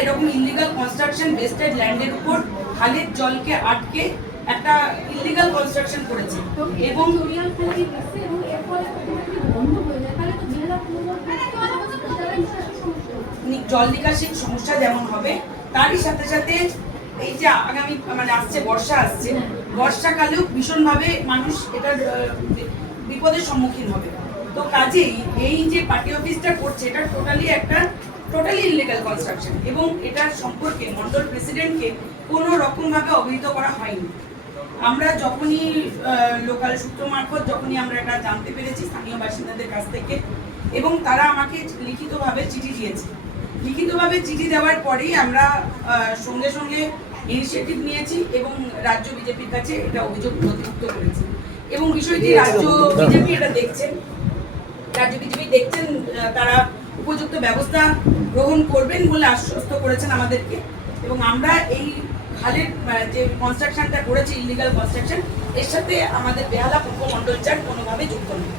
এরকম illegal construction vested ল্যান্ডের উপর খালের জলকে আটকে একটা ইলিগাল কনস্ট্রাকশন করেছে এবং জল নিকাশির সমস্যা যেমন হবে তারই সাথে সাথে এই যে আগামী মানে আসছে বর্ষা আসছে, বর্ষাকালেও ভীষণভাবে মানুষ এটার বিপদের সম্মুখীন হবে। তো কাজেই এই যে পার্টি অফিসটা করছে এটা টোটালি ইলিগাল কনস্ট্রাকশন এবং এটার সম্পর্কে মন্ডল প্রেসিডেন্টকে কোনো রকমভাবে অবহিত করা হয়নি। আমরা যখনই লোকাল সূত্র মারফত যখনই আমরা এটা জানতে পেরেছি স্থানীয় বাসিন্দাদের কাছ থেকে, এবং তারা আমাকে লিখিতভাবে চিঠি দিয়েছে। লিখিতভাবে চিঠি দেওয়ার পরেই আমরা সঙ্গে সঙ্গে ইনিশিয়েটিভ নিয়েছি এবং রাজ্য বিজেপির কাছে এটা অভিযোগ নথিভুক্ত করেছি এবং বিষয়টি রাজ্য বিজেপি এটা দেখছেন, তারা উপযুক্ত ব্যবস্থা গ্রহণ করবেন বলে আশ্বস্ত করেছেন আমাদেরকে। এবং আমরা এই খালের যে কনস্ট্রাকশনটা করেছি ইলিগাল কনস্ট্রাকশন, এর সাথে আমাদের বেহালা পূর্ব মণ্ডল চার কোনোভাবে যুক্ত নেই।